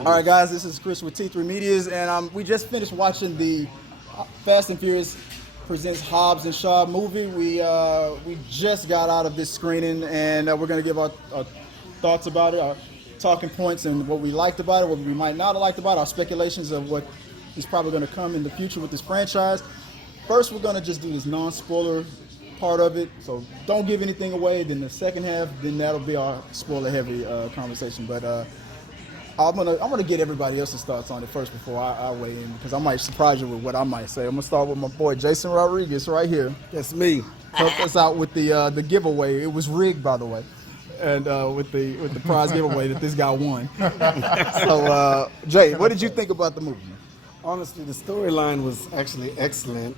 All right, guys, this is Chris with T3 Medias, and we just finished watching the Fast and Furious presents Hobbs and Shaw movie. We just got out of this screening, and we're going to give our thoughts about it, our talking points, and what we liked about it, what we might not have liked about it, our speculations of what is probably going to come in the future with this franchise. First, we're going to just do this non-spoiler part of it, so don't give anything away. Then the second half, then that'll be our spoiler-heavy conversation. But I'm gonna get everybody else's thoughts on it first before I weigh in, because I might surprise you with what I might say. I'm gonna start with my boy Jason Rodriguez right here. That's me. Help us out with the giveaway. It was rigged, by the way, and with the prize giveaway that this guy won. So Jay, what did you think about the movie? Honestly, the storyline was actually excellent.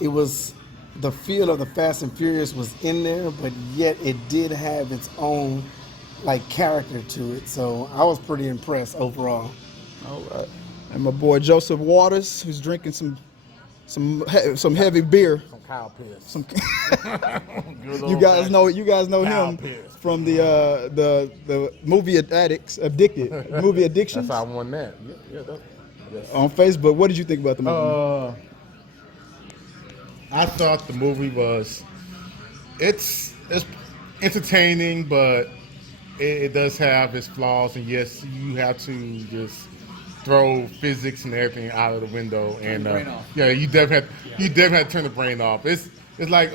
It was the feel of the Fast and Furious was in there, but yet it did have its own character to it. So I was pretty impressed overall. All right. And my boy Joseph Waters, who's drinking some heavy beer. Some Kyle Pierce. You guys know Kyle him Pierce. from the movie movie Addictions. That's how I won that. Yeah, on Facebook. What did you think about the movie? I thought the movie was it's entertaining, but it does have its flaws, and yes, you have to just throw physics and everything out of the window. And yeah, you definitely have to turn the brain off. It's like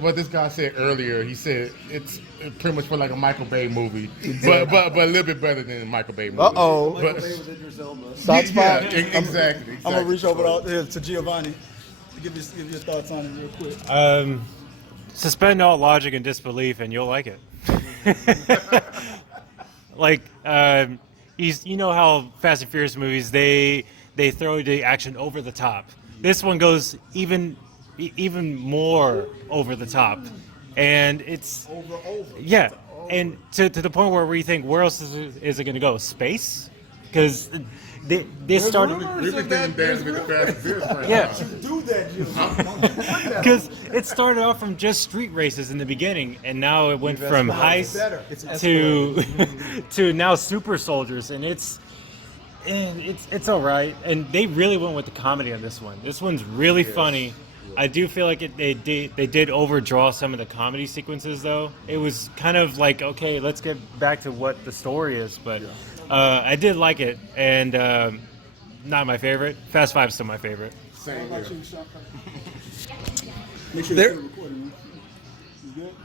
what this guy said earlier. He said it's pretty much for like a Michael Bay movie, but a little bit better than a Michael Bay movie. Uh-oh. Michael Bay was Idris Elba. Shots fired. Exactly. I'm gonna reach over to Giovanni to give your thoughts on it real quick. Suspend all logic and disbelief, and you'll like it. You know how Fast and Furious movies they throw the action over the top. This one goes even more over the top, and it's yeah, and to the point where you think, where else is it going to go? Space? Because they started. Yeah. Do that, Because it started off from just street races in the beginning, and now it went from heists to now super soldiers, and it's all right. And they really went with the comedy on this one. This one's really funny. I do feel like they did overdraw some of the comedy sequences, though. It was kind of like, okay, let's get back to what the story is, but I did like it, and not my favorite. Fast 5 is still my favorite. Same here.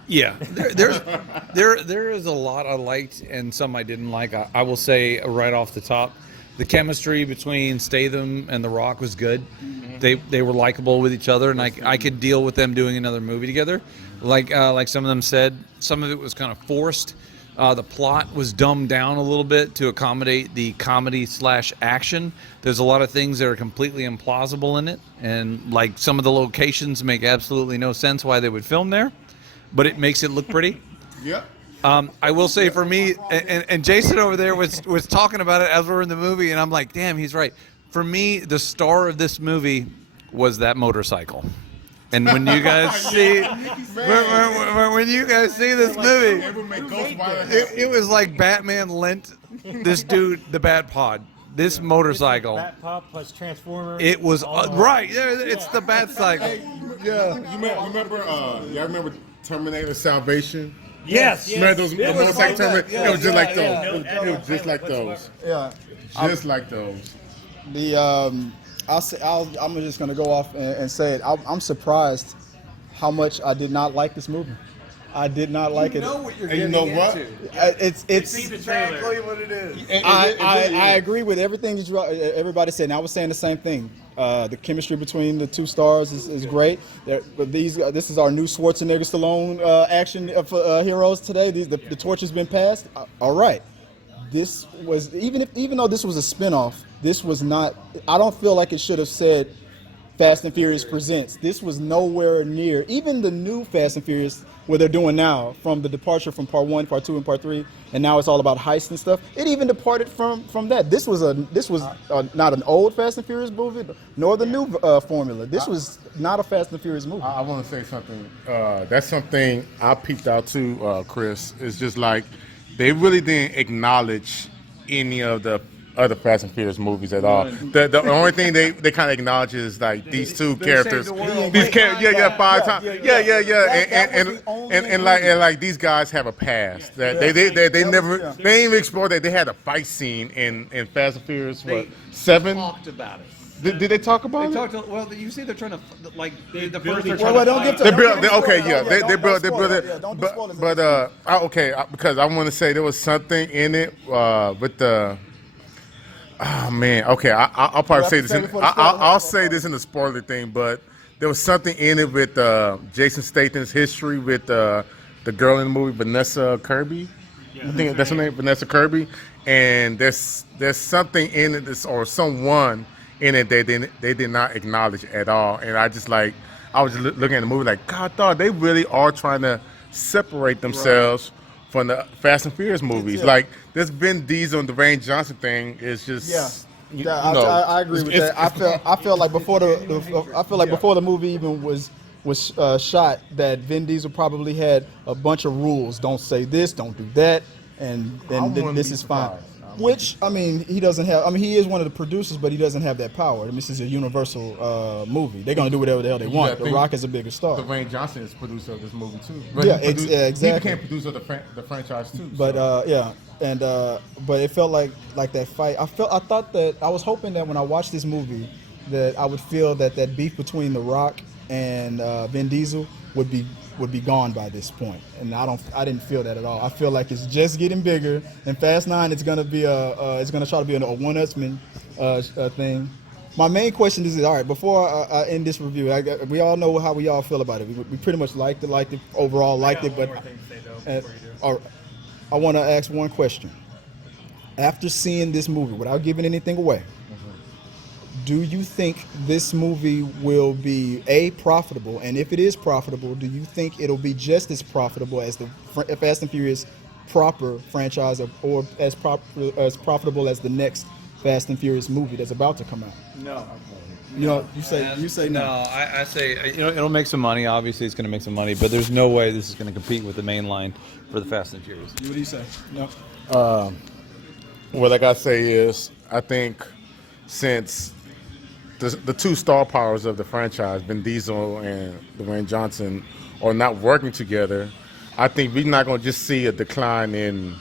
Yeah, there is a lot I liked and some I didn't like. I will say right off the top, the chemistry between Statham and The Rock was good. They were likable with each other, and I could deal with them doing another movie together. Like some of them said, some of it was kind of forced. The plot was dumbed down a little bit to accommodate the comedy/action. There's a lot of things that are completely implausible in it, and like some of the locations make absolutely no sense why they would film there, but it makes it look pretty. Yep. I will say for me, and Jason over there was talking about it as we were in the movie, and I'm like, damn, he's right. For me, the star of this movie was that motorcycle. And when you guys see, when you guys see this movie, it was like Batman lent this dude the Bat Pod. This motorcycle. Bat Pod plus Transformer. It was right. It's the Bat Cycle. Yeah. You remember Terminator Salvation? Yes. Remember those motorcycle Terminator? It was just like those. It was just like those. Yeah. Just like those. I'm just gonna go off and say it. I'm surprised how much I did not like this movie. I did not like it. You know what you're And you getting know what? into. It's Exactly what it is. I agree with everything everybody said, and I was saying the same thing. The chemistry between the two stars is great. But this is our new Schwarzenegger Stallone action heroes today. The torch has been passed. All right. This was even though this was a spinoff, this was not. I don't feel like it should have said Fast and Furious Presents. This was nowhere near. Even the new Fast and Furious, what they're doing now, from the departure from Part 1, Part 2, and Part 3, and now it's all about heists and stuff. It even departed from that. This was not an old Fast and Furious movie, nor the new formula. This was not a Fast and Furious movie. I want to say something. That's something I peeped out too, Chris. It's just like they really didn't acknowledge any of the other Fast and Furious movies at all. The only thing they kind of acknowledge is like these two characters. the world. These characters, yeah, 5 times, yeah. That was the only And like these guys have a past that they never they didn't even explore that they had a fight scene in Fast and Furious They 7. talked about it. Did they talk about They it? talked. Well, you see, they're trying to like the build first. They're each trying Well, to don't fight. get to They don't built. do Okay, spoilers. yeah, they Don't built. spoil it. Yeah, don't do spoilers. Okay, because I want to say there was something in it with the. Oh man, okay, I'll probably say this. I'll say this in the spoiler thing, but there was something in it with Jason Statham's history with the girl in the movie, Vanessa Kirby. I think that's her name, Vanessa Kirby. And there's something in it, or someone in it they did not acknowledge at all. And I was looking at the movie like, God, dog, they really are trying to separate themselves from the Fast and Furious movies. Yeah. Like this Vin Diesel and Dwayne Johnson thing is just. I agree with that. I felt like before before the movie even was shot, that Vin Diesel probably had a bunch of rules. Don't say this, don't do that, and wouldn't this be is fine. surprised. Which, I mean, he doesn't have. I mean, he is one of the producers, but he doesn't have that power. I mean, this is a Universal movie. They're gonna do whatever the hell they want. The Rock is a bigger star. Dwayne Johnson is producer of this movie too. Yeah, He exactly. became producer of the franchise too. But so. but it felt like that fight. I thought that I was hoping that when I watched this movie, that I would feel that beef between The Rock and Vin Diesel would be gone by this point, and I didn't feel that at all. I feel like it's just getting bigger. And Fast 9, it's gonna try to be a one-upsman thing. My main question is, all right, before I end this review, we all know how we all feel about it. We pretty much liked it overall, but I want to ask one question. After seeing this movie, without giving anything away, do you think this movie will be profitable? And if it is profitable, do you think it'll be just as profitable as the Fast and Furious proper franchise, or as profitable as the next Fast and Furious movie that's about to come out? No. You say no. I say it'll make some money. Obviously, it's going to make some money, but there's no way this is going to compete with the main line for the Fast and Furious. What do you say? No. What I gotta say is, I think since the two star powers of the franchise, Vin Diesel and Dwayne Johnson, are not working together, I think we're not gonna just see a decline in,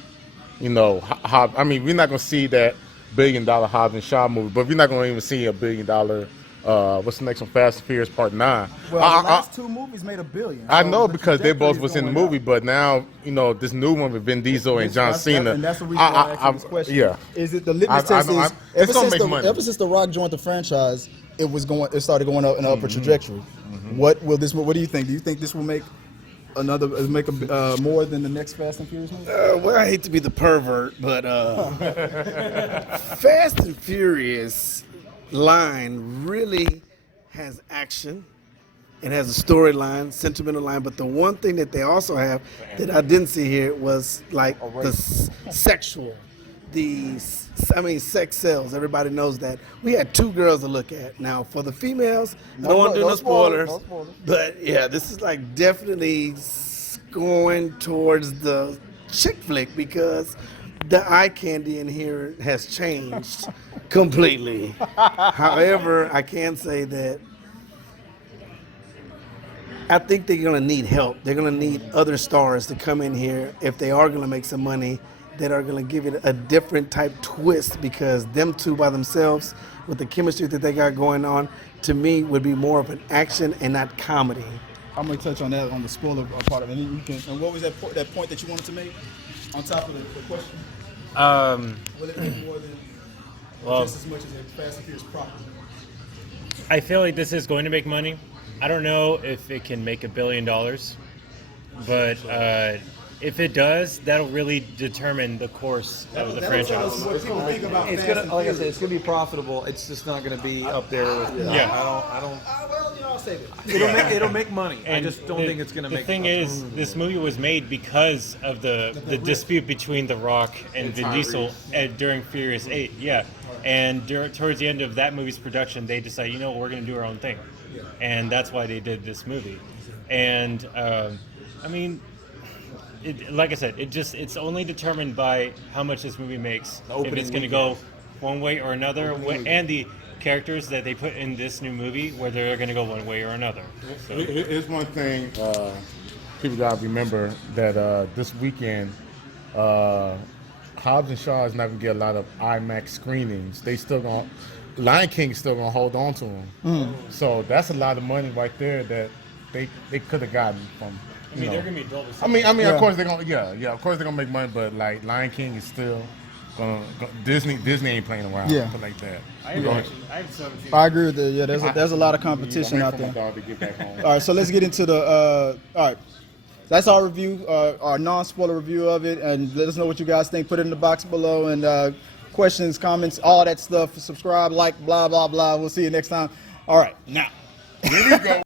we're not gonna see that $1 billion Hobbs and Shaw movie, but we're not gonna even see a $1 billion. What's the next one? Fast and Furious Part 9. Well, the last two movies made $1 billion. I so know the because they both trajectory was is in the going movie, up. but now this new one with Vin Diesel and John Cena. And that's the reason why I asked you this question. Yeah. Is it the litmus I test? know, Is it's gonna make money. ever since The Rock joined the franchise, it started going up in an upward trajectory. What do you think? Do you think this will make more than the next Fast and Furious movie? Well, I hate to be the pervert, but Fast and Furious line really has action. It has a storyline, sentimental line, but the one thing that they also have that I didn't see here was like the sexual. Sex sells. Everybody knows that. We had two girls to look at. Now, for the females, I don't want to do no spoilers, but yeah, this is like definitely going towards the chick flick because the eye candy in here has changed completely. However, I can say that I think they're going to need help. They're going to need other stars to come in here if they are going to make some money that are going to give it a different type twist, because them two by themselves with the chemistry that they got going on, to me, would be more of an action and not comedy. I'm going to touch on that on the spoiler part of it. And what was that point that you wanted to make on top of the question? Will it make more than just as much as a Fast and Furious proper? I feel like this is going to make money. I don't know if it can make $1 billion, but if it does, that'll really determine the course of the franchise. What people think about It's Fast gonna, and like I said, Furious. it's gonna be profitable. It's just not gonna be up there with. Yeah. I don't. Well, I'll say that. It'll make money. I And just don't think it's gonna make. The thing is, this movie was made because of the dispute between The Rock and Vin Diesel during Furious 8. Yeah, and towards the end of that movie's production, they decided, we're going to do our own thing, and that's why they did this movie. And like I said, it's only determined by how much this movie makes. If opening it's going to go one way or another, and the characters that they put in this new movie, whether they're going to go one way or another. So, Here's one thing people gotta remember that this weekend, Hobbs and Shaw is not gonna get a lot of IMAX screenings. They still gonna, Lion King is still gonna hold on to them. So that's a lot of money right there that they could have gotten from. I mean, they're going to be double. I mean, Yeah. of course they're gonna, of course they're gonna make money, but like Lion King is still gonna Disney ain't playing around, Yeah. like that. I have 17. I agree with that. Yeah, there's a lot of competition out there. To get back home. All right, so let's get into the. All right, that's our review, our non-spoiler review of it, and let us know what you guys think. Put it in the box below, and questions, comments, all that stuff. Subscribe, like, blah blah blah. We'll see you next time. All right, now. Here we go.